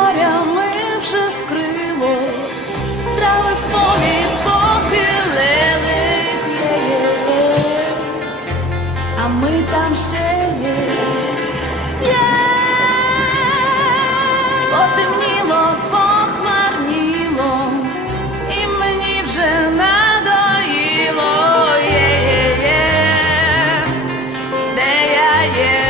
моря ми вже в полі похилились, є, є, а ми там ще є, є. похмарніло, і мені вже надоїло, де я є.